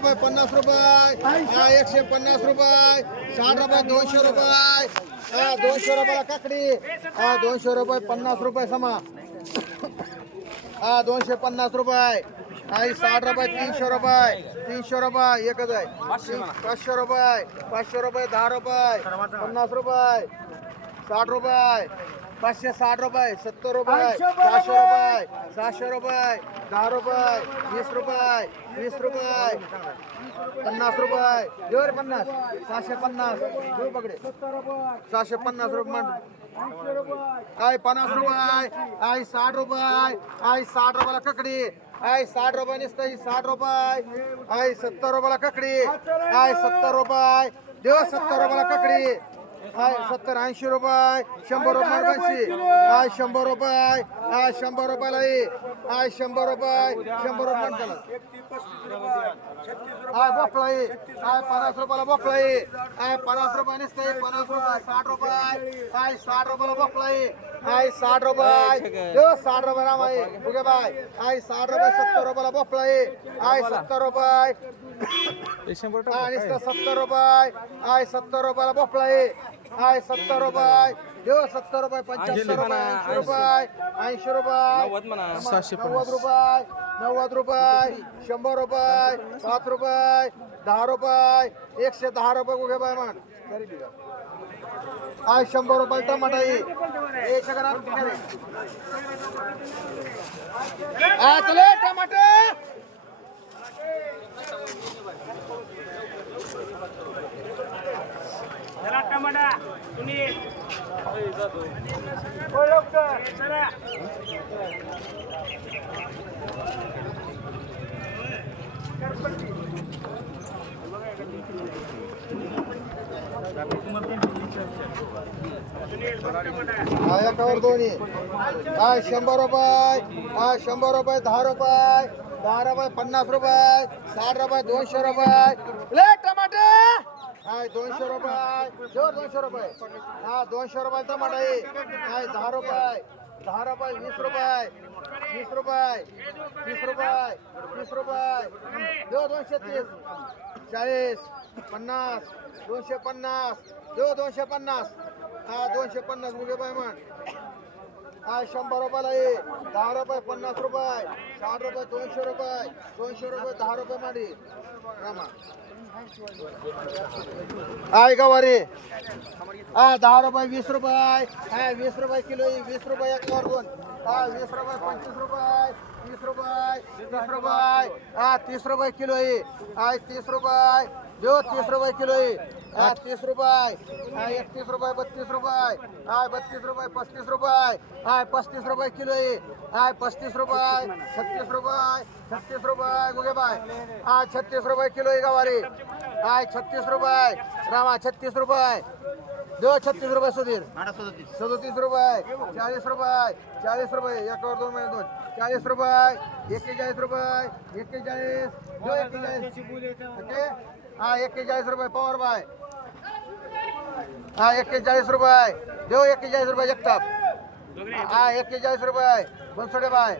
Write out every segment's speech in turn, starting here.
रुपये 50 रुपये 150 रुपये 60 रुपये 200 रुपये 200 रुपयाला काकडी 200 रुपये 50 रुपये समा 250 रुपये 60 रुपये 300 रुपये एकच आहे 500 रुपये 10 रुपये 50 रुपये 60 रुपये 560 रुपये 70 रुपये 700 रुपये 10 रुपये 20 रुपये 20 रुपये 50 रुपये देऊ रे 50 750 देऊ पकडे 750 रुपये काय 50 रुपये 60 रुपये 60 रुपयाला ककडी 60 रुपये नुसतं 60 रुपये 70 रुपयाला ककडी 70 रुपये देऊ 70 रुपयाला ककडी 70 80 रुपये 100 रुपये 100 रुपये 100 रुपयाला 100 रुपये 100 रुपये बोकळा 50 रुपयाला बोकळा 50 रुपये नुसतं 50 रुपये 60 रुपये 60 रुपयाला बोकळा 60 रुपये 60 रुपये राम आहे बुगे बाय 60 रुपये 70 रुपयाला बोकळा 70 रुपये 70 रुपये 70 रुपयाला भोपळा 70 रुपये देऊ 70 रुपये 75 रुपये 80 रुपये 90 रुपये 90 रुपये 100 रुपये 5 रुपये 10 रुपये 110 रुपये उभे बाय मान 100 रुपये टमाटा चले टमाटे टमाटा तुम्ही एकावर दोन्ही 100 रुपये 100 रुपये 10 रुपये 10 रुपये 50 रुपये 60 रुपये 200 रुपये ले टमाटे 200 रुपये 200 रुपये 200 रुपये टमाटा 10 रुपये 10 रुपये 20 रुपये 20 रुपये 30 रुपये 30 रुपये 230 40 50 250 250 250 मुगे बाय मान 100 रुपयाला 10 रुपये 50 रुपये 60 रुपये 200 रुपये 200 रुपये 10 रुपये माडी रामा गवारी 10 रुपये 20 रुपये 20 रुपये किलो 20 रुपये एक वर दोन 20 रुपये 25 रुपये 30 रुपये 30 रुपये 30 रुपये किलो 30 रुपये जो 30 रुपये किलो 30 रुपये 31 रुपये 32 रुपये 32 रुपये 35 रुपये 35 रुपये किलो 35 रुपये 36 रुपये 36 रुपये गुगे बाय 36 रुपये किलो गवारी 36 रुपये रामा 36 रुपये दो 36 रुपये सुधीर 37 रुपये 40 रुपये 40 रुपये एक और 2 महिने 40 रुपये 41 रुपये 41 दो 41 रुपये पवार बाय 41 रुपये देऊ 41 रुपये जगताप 41 रुपये बनसोडे बाय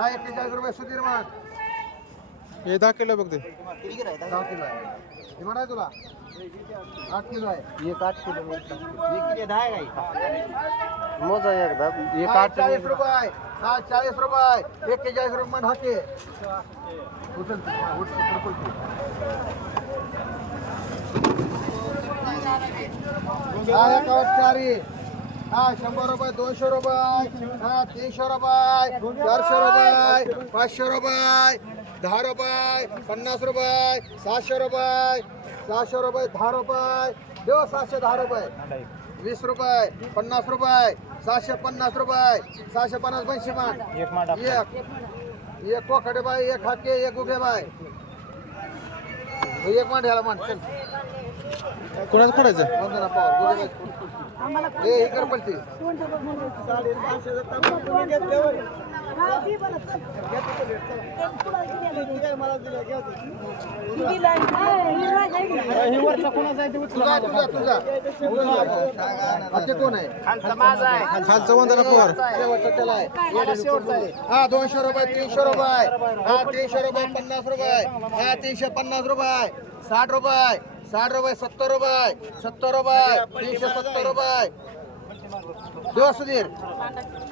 41 रुपये सुधीर मान हे 10 किलो बघ ते 10 किलो आहे हे म्हणा तुला 8 किलो आहे एक 8 किलो एक किलो 10 आहे का मोजा एकदा एक 40 रुपये 40 रुपये 41 रुपये मान हाके उचल चारी 100 रुपये 200 रुपये 300 रुपये 400 रुपये 500 रुपये 10 रुपये 50 रुपये 700 रुपये 700 रुपये 10 रुपये देऊ 710 रुपये 20 रुपये 50 रुपये 750 रुपये 750 बनशी मान एक कोकडे बाय एक हाके एक उगे बाय एक मान ह्याला मान चल कोणाच काढायचं वंदना पवार गुगे बाय हे इकडे पडते तुझा ते कोण आहे खालचं वंदना पवार शेवटचा त्याला आहे हा 200 रुपये 300 रुपये हा 300 रुपये 50 रुपये हा 350 रुपये 60 रुपये 60 रुपये 70 रुपये 70 रुपये 370 रुपये देवा सुधीर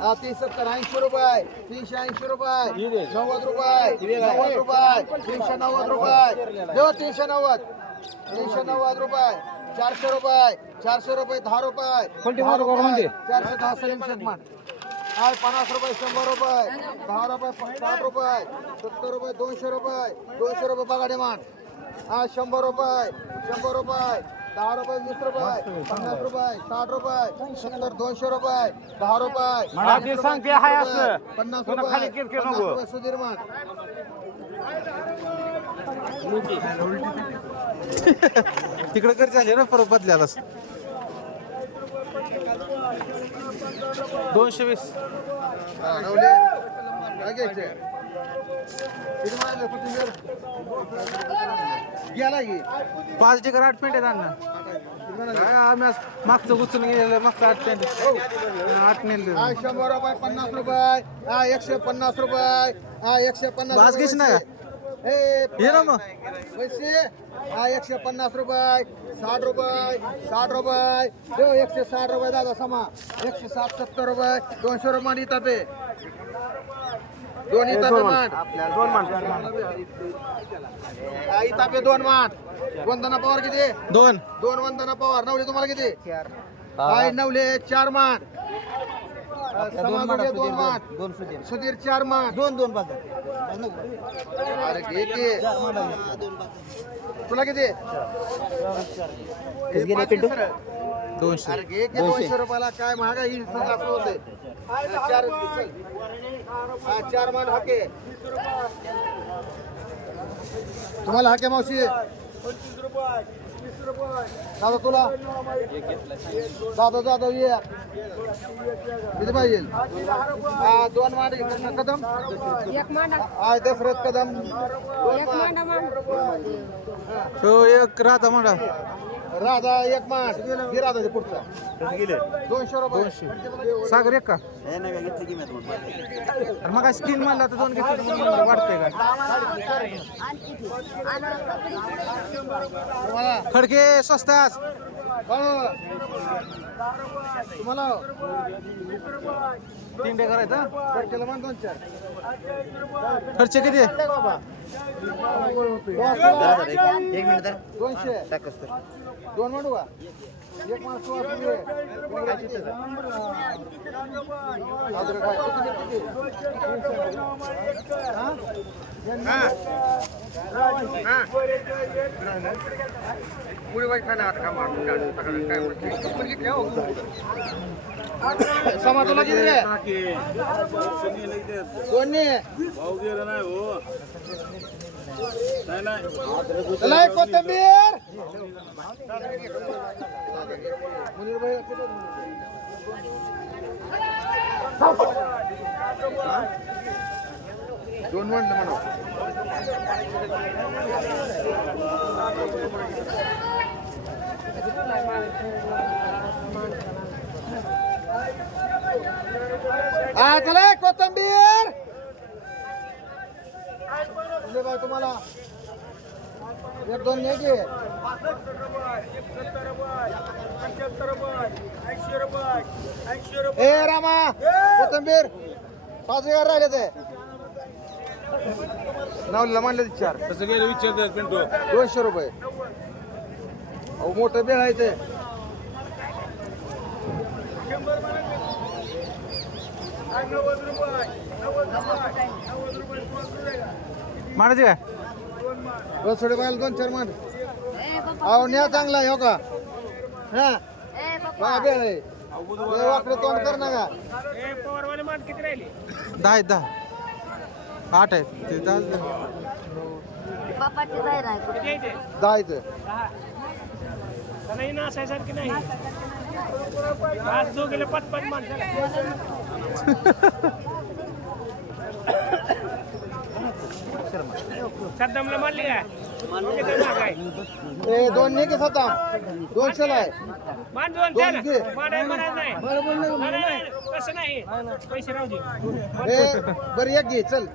हा 370 80 रुपये 380 रुपये 90 रुपये 90 रुपये 390 रुपये देवा 390 रुपये 400 रुपये 400 रुपये 10 रुपये 410 सलीम शेखमान आज 50 रुपये 100 रुपये 10 रुपये 60 रुपये 70 रुपये 200 रुपये 200 रुपये बघा डिमांड आज 100 रुपये 100 रुपये 10 रुपये 20 रुपये 50 रुपये 60 रुपये 70 200 रुपये 10 रुपये 50 रुपये सुधीर मान तिकडे कधी झाले ना परत बदल्यालाच 220 नवले काय घ्यायचे किती मारले कोथिंबीर गेला की 5 टिकर 8 पेंट आहेत अण्णा काय आम्ही आज मागचं गुचून गेलेलं मागचं 8 पेंट 8 नेल हा 100 रुपये 50 रुपये हा 150 रुपये हा 150 बाज घेश ना हे ये ना मग पैसे हा 150 रुपये 60 रुपये 60 रुपये देव 160 रुपये दादा समा 160 70 रुपये 200 रुपये इतापे दोन इतापे मान हा इतापे 2 मान वंदना पवार किती 2 2 वंदना पवार नवले तुम्हाला किती 4 नवले 4 मान समाजोगे 2 मान सुधीर 4 मान 2 बाजार अरे घे की तुला किती 200 अरे घे की 200 रुपयाला काय महागाई ही असं होते 4 मान हाके तुम्हाला हाके मावशी दादा तुला दादा ये किती पाहिजे हा 2 मान कदम हा दशरथ कदम 2 मान तो एक राहता म्हणा राधा 1 मान ही राधा पुढचा 200 रुपये सागर एक का मग स्किन म्हणला तर 2 घेतलं वाटतंय का तुम्हाला खडके स्वस्तात तुम्हाला 3 डे करायचं केलं मान 2-4 खर्च किती बाबा 1 मिनिट 200 2 मांडू का 1 मान 16 समा तुला किती रे दोन्ही चला एक कोथिंबीर मुनीर भाई दोन म्हणलं म्हणा हा चला एक कोथिंबीर भाई तुम्हाला 1-2 नाही घे 80 रुपये ए रामा कोथिंबीर 5000 राहिले ते नावला मानले 4 कसं गेलं विचारतात पिंटू 200 रुपये अहो मोठं बेळ आहे ते मारायचे काय थोडे बायला 2-4 मान अहो न्या चांगला आहे हो का हा काय बेळ आहे ते वाकडे तोंड कर ना का पवारवाले मान किती राहिले 10 8 आहेत ते 10 किती यायचे 10 इथं त्याला ना असायसारखी नाही आज जो गेले 5-5 माणसाला सद्दामला मारली काय किती महाग आहे ए दोन नाही की सताम 200 ला आहे मान दोन दोन त्याला घे. मारायला म्हणायचं नाही नाही, तसं नाही पैसे राहू दे ए बरं एक घे चल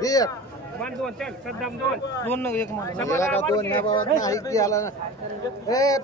दे एक मान दोन चल सद्दाम दोन दोन न एक मान याला का दोन ह्या बाबा नाही की आला ना ए